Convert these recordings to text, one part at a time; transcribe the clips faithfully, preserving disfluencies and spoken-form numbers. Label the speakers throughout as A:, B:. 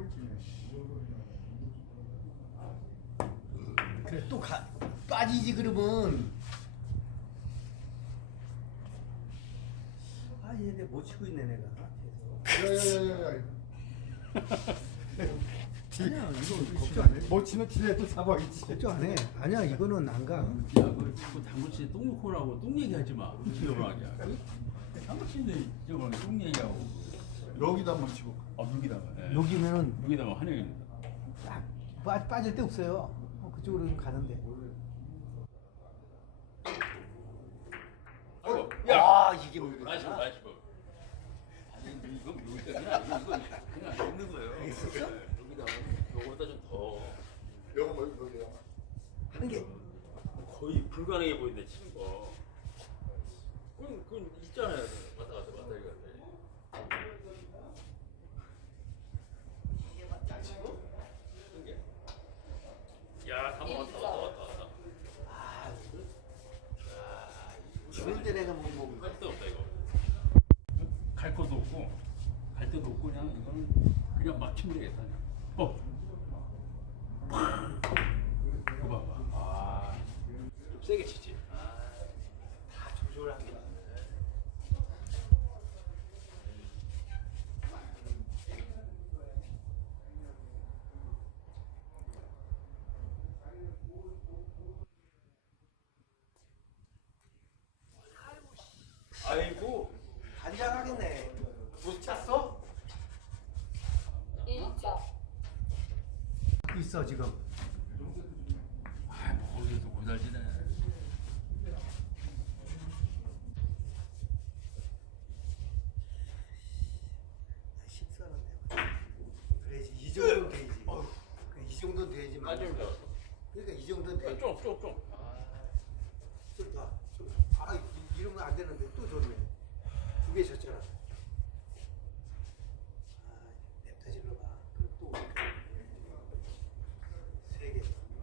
A: 그래 또 가, 빠지지 그러면. 아 얘네 못 치고 있네 내가 계속.
B: 야야야야.
A: 아니야 이거 걱정 안 해.
B: 못 치면 뒤에 또 사박이지.
A: 걱정 안 해. 아니야 이거는 안 가.
C: 야, 그 자꾸 당구치에 똥 놓고 나고 똥 얘기하지 마. 지저분하게. 당구치인데 지저분하게 똥 얘기하고.
B: 여기다 한번 치고.
C: 아, 여기다가. 예.
A: 여기면은
C: 여기다가 환영입니다.
A: 딱 빠, 빠질 데 없어요. 어, 그쪽으로 가는데.
C: 아이고,
A: 야 이게 뭐
C: 나이스, 나이스. 아니, 이거 여기다 그냥 이거 이거 그냥 있는 거예요.
A: 있었어?
C: 예, 여기다가 요거보다 좀 더.
B: 여기 뭐 여기야.
A: 한 개.
C: 거의 불가능해 보이는데 치는 거. 그건 그건 있잖아요. 왔다 갔다 왔다 갔다. 야, 다 왔다 왔다 왔다 왔다.
A: 아 죽을 때 내가 못 먹은 거.
C: 갈 데 없다 이거. 갈 것도 없고 갈 데도 없고 그냥 이거는 그냥 막 치면 되겠다 그냥. 어. 이거 봐봐. 아, 좀 세게 치지. 아,
A: 다 조절한 게.
C: 아이고.
A: 간장하겠네. 못 찼어?
D: 일자.
A: 있어 지금.
C: 아, 뭐 거기서 고달지네.
A: 식사는 내가. 그래야지 이 정도는 되지. 그래, 이 정도는 되지만.
C: 까지입니다.
A: 그러니까 이 정도는 돼.
C: 좀, 좀, 좀.
A: 좀 더. 좀. 아 이- 이러면 안 되는데 또 줬네. 두 개 줬잖아. 아 냅다 질러봐. 그리고 또 세 개.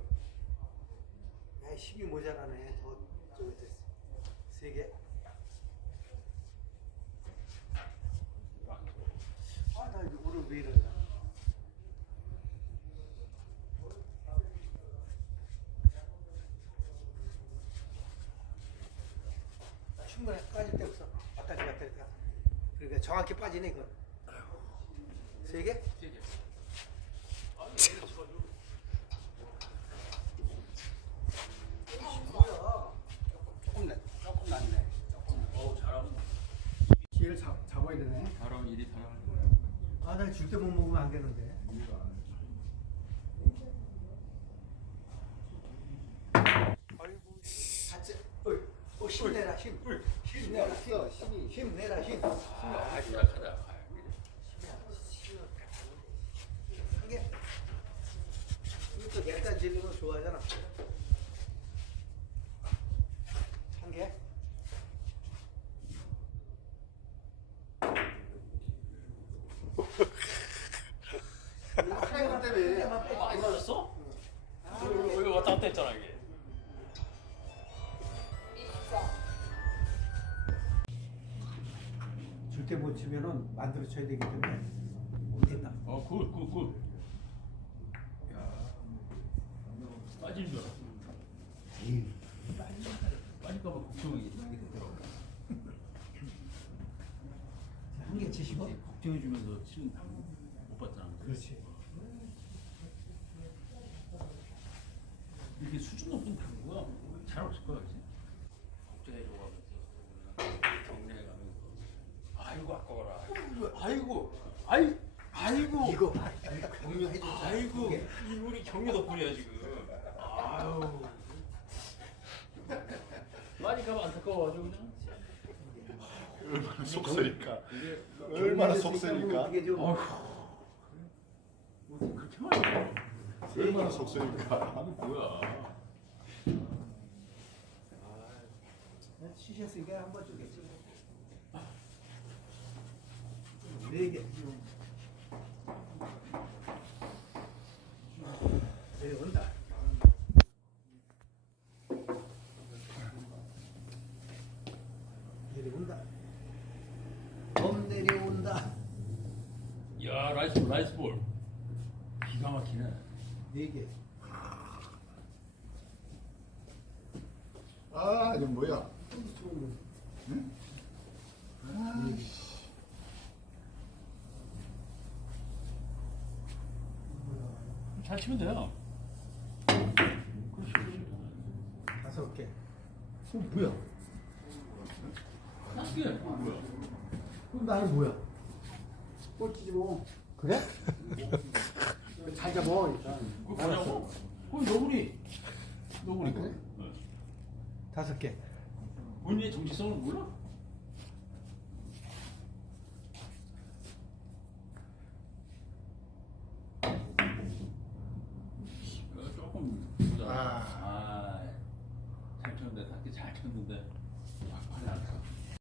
A: 야 힘이 모자라네. 더 저기 됐어. 세 개. 아나 오늘 왜 이러냐. 충분해. 빠질 데 없어. 왔다리 갔다리 가. 그러니까 정확히 빠지네 이건. 세 개?
C: 세게.
A: 뭐야? 조금 낫, 조금 낫네.
C: 어우, 잘하면
B: 기회를 잡 잡아야 되네.
C: 잘하면 일이 잘하는
A: 아, 나 줄 때 못 먹으면 안 되는데. 아이고, 같이, 어이, 어, 힘내라, 힘. 힘내라, 힘. 힘이. 힘내라, 힘.
C: 아, 약하다. 아,
A: 한 개. 이것도 냅다 질리면 좋아하잖아. 한 개.
B: 하이건 때문에.
C: 많이 맞았어? 왜 왔다 갔다 했잖아 이게.
D: 일자.
A: 줄 때 못 치면은 만들어 쳐야 되기 때문에 못 된다.
C: 어, 굿, 굿, 굿. 야, 빠질 줄 알았어. 빠질까봐 걱정이 되더라고.
A: 한 개 치시고.
C: 걱정해주면서 치는 당못 봤잖아.
A: 그렇지.
C: 이렇게 수준 높은 당구가 잘 없을 거야, 그치? 걱정해주고 하면서 경례해가면서 아이고 아까워라. 아이고, 아이, 아이고.
A: 이거 봐. 격려해 줘.
C: 아이고, 이 우리 경례 덕분이야 지금. 아유. 많이 가면 안타까워가지고 그냥.
B: 얼마나 속쓰니까.
C: 이게
B: 얼마나 속쓰니까.
A: 어떻게 좀.
C: 어휴. 무슨 그렇게 많이 가?
B: 얼마나 속쓰니까.
C: 이거 뭐야?
A: 치셨으니까 한번 주겠지. 네 개. 내려온다. 내려온다. 범 내려온다.
C: 야, 라이스 볼, 라이스 볼. 기가 막히네.
A: 네 개.
B: 아, 이거 뭐야? 응?
C: 잘 치면 돼요. 그렇지, 그렇지.
A: 다섯 개.
B: 그거 뭐야?
C: 다섯 개. 뭐야?
A: 그럼 나는 뭐야?
B: 꼴찌지 뭐.
A: 그래? 잘 잡아 일단.
C: 그거 뭐냐고? 그건 너구리. 너구리 거.
B: 그래?
C: 네.
A: 다섯 개.
C: 본인의 정체성을 몰라?